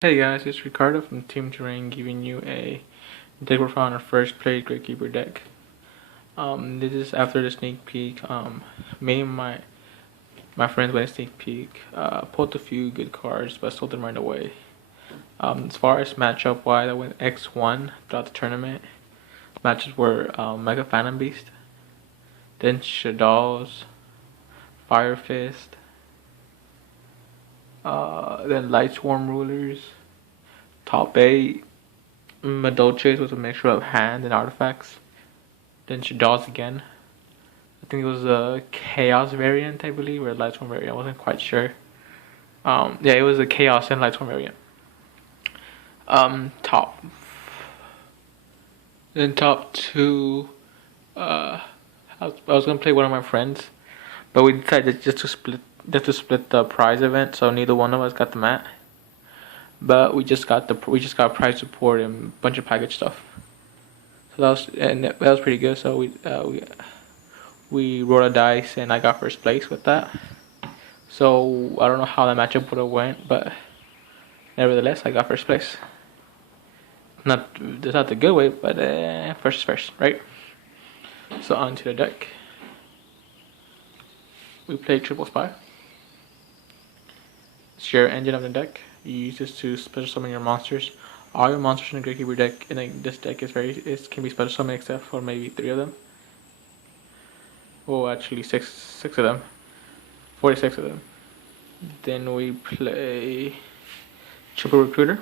Hey guys, it's Ricardo from Team Terrain giving you a deck we're on our first played Gravekeeper deck. This is after the sneak peek. Me and my friends went a sneak peek. Pulled a few good cards, but sold them right away. As far as matchup wise, I went X1 throughout the tournament. Matches were Mega Phantom Beast, then Shadal's, Fire Fist, then Light Swarm Rulers, top 8. Madolches was a mixture of hand and artifacts. Then Shadal's again. I think it was a Chaos variant, I believe, or a Lightstorm variant. I wasn't quite sure. Yeah, it was a Chaos and Lightstorm variant. Top. Then top 2. I was gonna play one of my friends, but we decided just to split the prize event, so neither one of us got the mat. But we just got prize support and a bunch of package stuff. So that was pretty good. So we rolled a dice and I got first place with that. So I don't know how that matchup would have went, but nevertheless I got first place. That's not the good way, but first is first, right? So on to the deck. We play triple spy. Share engine of the deck. You use this to special summon your monsters. All your monsters in the Gravekeeper deck in this deck can be special summoned except for maybe 3 of them. Oh, actually six of them. 46 of them. Then we play Triple Recruiter.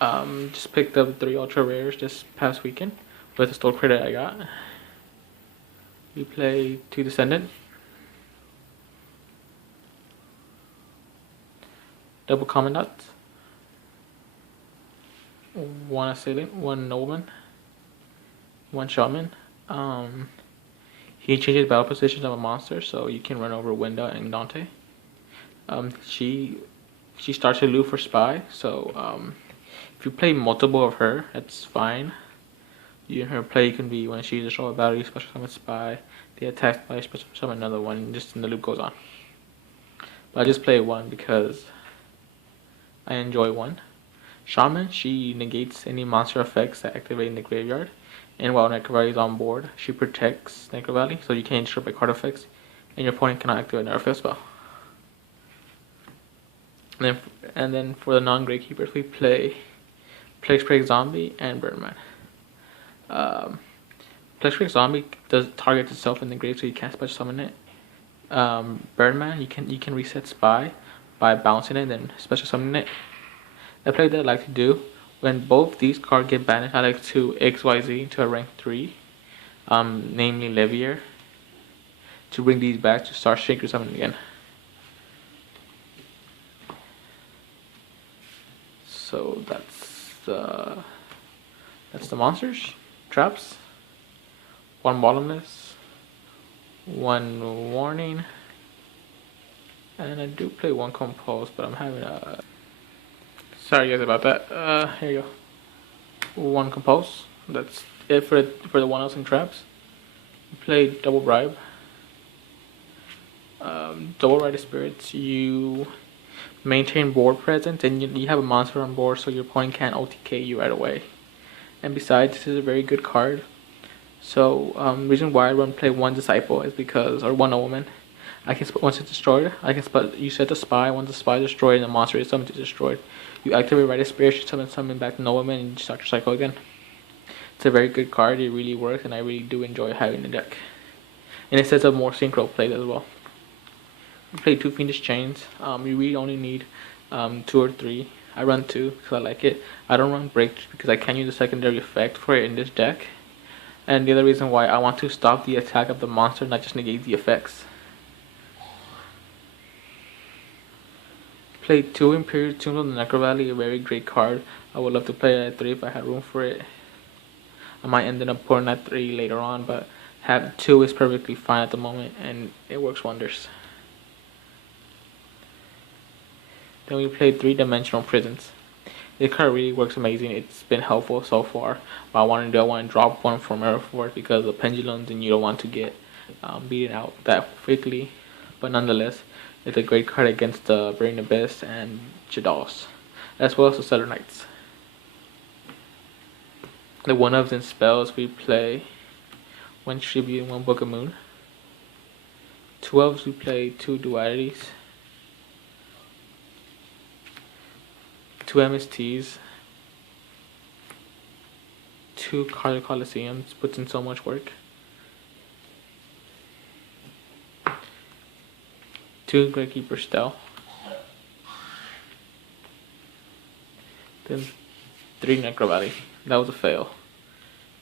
Just picked up 3 ultra rares this past weekend with the store credit I got. We play 2 Descendant. Double Commandant. 1 Assailant, 1 Nobleman, 1 Shaman. He changes battle positions of a monster, so you can run over Winda and Dante. She starts to loot for Spy, so if you play multiple of her, that's fine. You and her play can be when she destroys a battle, you special summon Spy. They attack by special summon another one, and just and the loop goes on. But I just play 1 because I enjoy 1. Shaman, she negates any monster effects that activate in the graveyard. And while Necro Valley is on board, she protects Necro Valley, so you can't destroy by card effects, and your opponent cannot activate another field spell. And then for the non-Gravekeepers, we play Plague Spray Zombie and Birdman. Plague Spray Zombie does target itself in the grave, so you can't special summon it. Birdman, you can reset Spy by bouncing it and then special summoning it. A play that I like to do when both these cards get banished, I like to XYZ to a rank 3, namely Levier, to bring these back to start Shaker Summon again. So that's the monsters, traps, 1 bottomless, 1 warning, and I do play 1 compose, but I'm having a sorry guys about that. Here you go. 1 compose. That's it for the 1 else in traps. Play double bribe. Double rite of spirits. You maintain board presence, and you have a monster on board, so your opponent can't OTK you right away. And besides, this is a very good card. So reason why I run play 1 disciple is because, or 1 woman. I can once it's destroyed, you set the spy. Once the spy is destroyed and the monster is summoned to destroyed, you activate Rite of Spirit, you summon back the Nobleman, and you start your cycle again. It's a very good card. It really works, and I really do enjoy having the deck. And it sets up more synchro plays as well. We play 2 Fiendish Chains. You really only need 2 or 3. I run 2 because I like it. I don't run Break because I can use the secondary effect for it in this deck. And the other reason why I want to stop the attack of the monster, not just negate the effects. Play 2 Imperial Tombs on the Necro Valley, a very great card. I would love to play it at 3 if I had room for it. I might end up putting at 3 later on, but 2 is perfectly fine at the moment, and it works wonders. Then we played 3-Dimensional Prisons. This card really works amazing. It's been helpful so far. But I want to drop 1 from Airforce because of pendulums, and you don't want to get beaten out that quickly. But nonetheless, it's a great card against the Brain Abyss and Jados. as well as the Southern Knights. The one-ofs and spells we play 1 Tribute and 1 Book of Moon. 2 elves we play 2 Dualities, 2 MSTs, 2 Carter Coliseums, puts in so much work. 2 Gravekeeper Stell. Then 3 Necro Valley. That was a fail.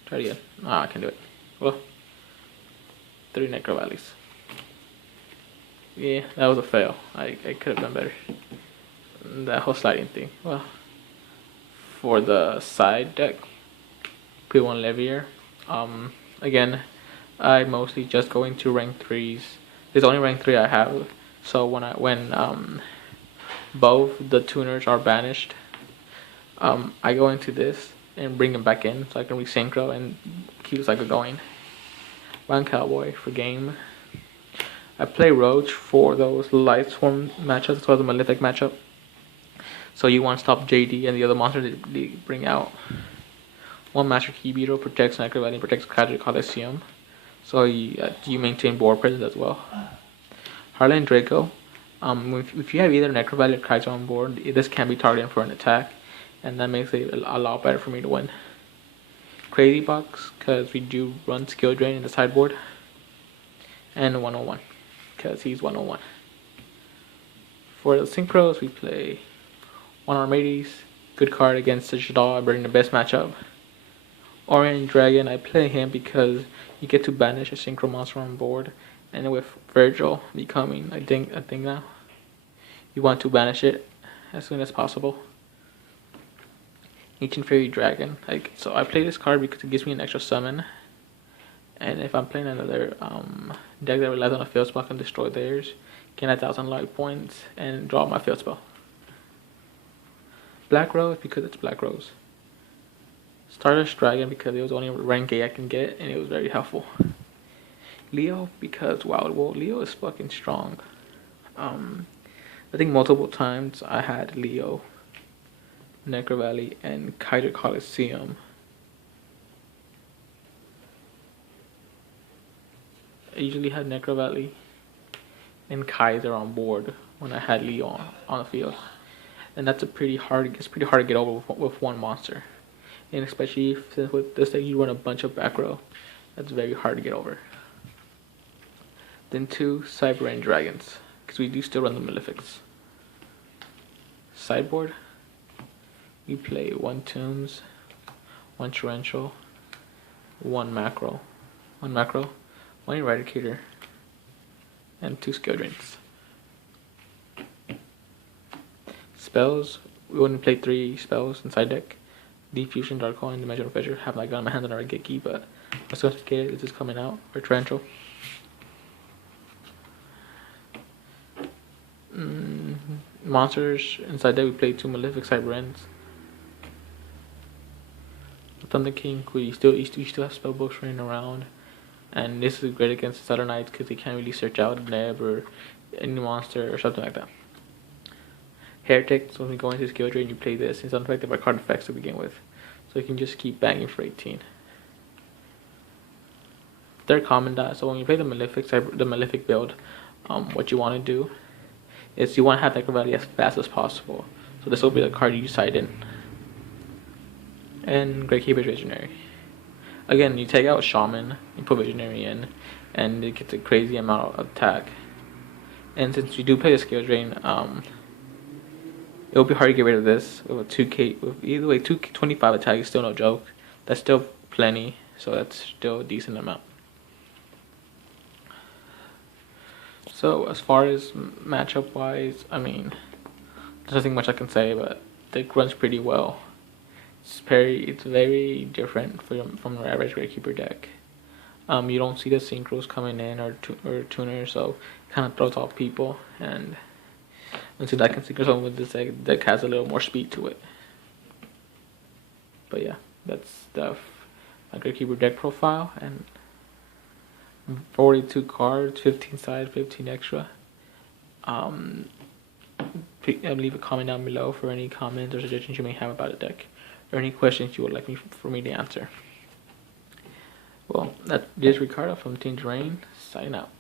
Try it again. I can do it. Well, 3 Necro Valleys. Yeah, that was a fail. I could have done better. That whole sliding thing. Well, for the side deck, play 1 Levier. Again, I mostly just go into rank 3s. There's only rank 3 I have. So when both the tuners are banished, I go into this and bring them back in so I can resynchro and keep the cycle going. 1 Cowboy for game. I play Roach for those Light Swarm matchups as well as the Malefic matchup. So you want to stop JD and the other monsters they bring out. 1 Master Key Beetle protects Necro Valley and protects Tragic Coliseum. So you maintain board presence as well. Harlan Draco. If you have either Necro Valley or Kaiser on board, this can be targeted for an attack, and that makes it a lot better for me to win. Crazy Box, because we do run Skill Drain in the sideboard. And 101, because he's 101. For the Synchros, we play 1 Armades, good card against the Shadal. I bring the best matchup. Orange Dragon, I play him because you get to banish a Synchro monster on board. And with Virgil becoming, I think now, you want to banish it as soon as possible. Ancient Fairy Dragon. So I play this card because it gives me an extra summon. And if I'm playing another deck that relies on a field spell, I can destroy theirs, gain 1,000 life points, and draw my field spell. Black Rose because it's Black Rose. Stardust Dragon because it was only rank 8 I can get, and it was very helpful. Leo because Wild Wolf. Leo is fucking strong. I think multiple times I had Leo, Necro Valley, and Kaiser Coliseum. I usually had Necro Valley and Kaiser on board when I had Leo on the field, and it's pretty hard to get over with 1 monster, and especially since with this deck you run a bunch of back row, that's very hard to get over. Then 2 Cyber Dragons, because we do still run the Malefics. Sideboard, we play 1 Tombs, 1 Torrential, 1 Macro, 1 Eradicator, and 2 Skill Drains. Spells, we only play 3 spells inside deck. Diffusion, Dark Hole, and Dimensional Fissure. Have my gun in my hand on our Get Key, but as soon as it is coming out, or Torrential. Monsters, inside deck we play 2 Malefic Cyber Ends. Thunder King, we still have spell books running around. And this is great against the Southern Knights because they can't really search out a Neb or any monster or something like that. Heretic, so when we go into Skill Drain, you play this. It's unaffected by card effects to begin with. So you can just keep banging for 18. Third common dot, so when you play the Malefic build, what you want to do is you want to have Necro Valley as fast as possible. So this will be the card you side in. And Gravekeeper Visionary. Again, you take out Shaman, you put Visionary in, and it gets a crazy amount of attack. And since you do play the Skill Drain, it'll be hard to get rid of this with a 2k. With either way, 225 attack is still no joke. That's still plenty, so that's still a decent amount. So as far as matchup wise, I mean, there's nothing much I can say, but the deck runs pretty well. It's very different from the average Gravekeeper deck. You don't see the synchros coming in or tuners, so it kind of throws off people. And since I can synchro someone with this deck has a little more speed to it. But yeah, that's my Gravekeeper deck profile, and 42 cards, 15 side, 15 extra. leave a comment down below for any comments or suggestions you may have about the deck, or any questions you would like for me to answer. Well, that is Ricardo from Team Terrain, signing out.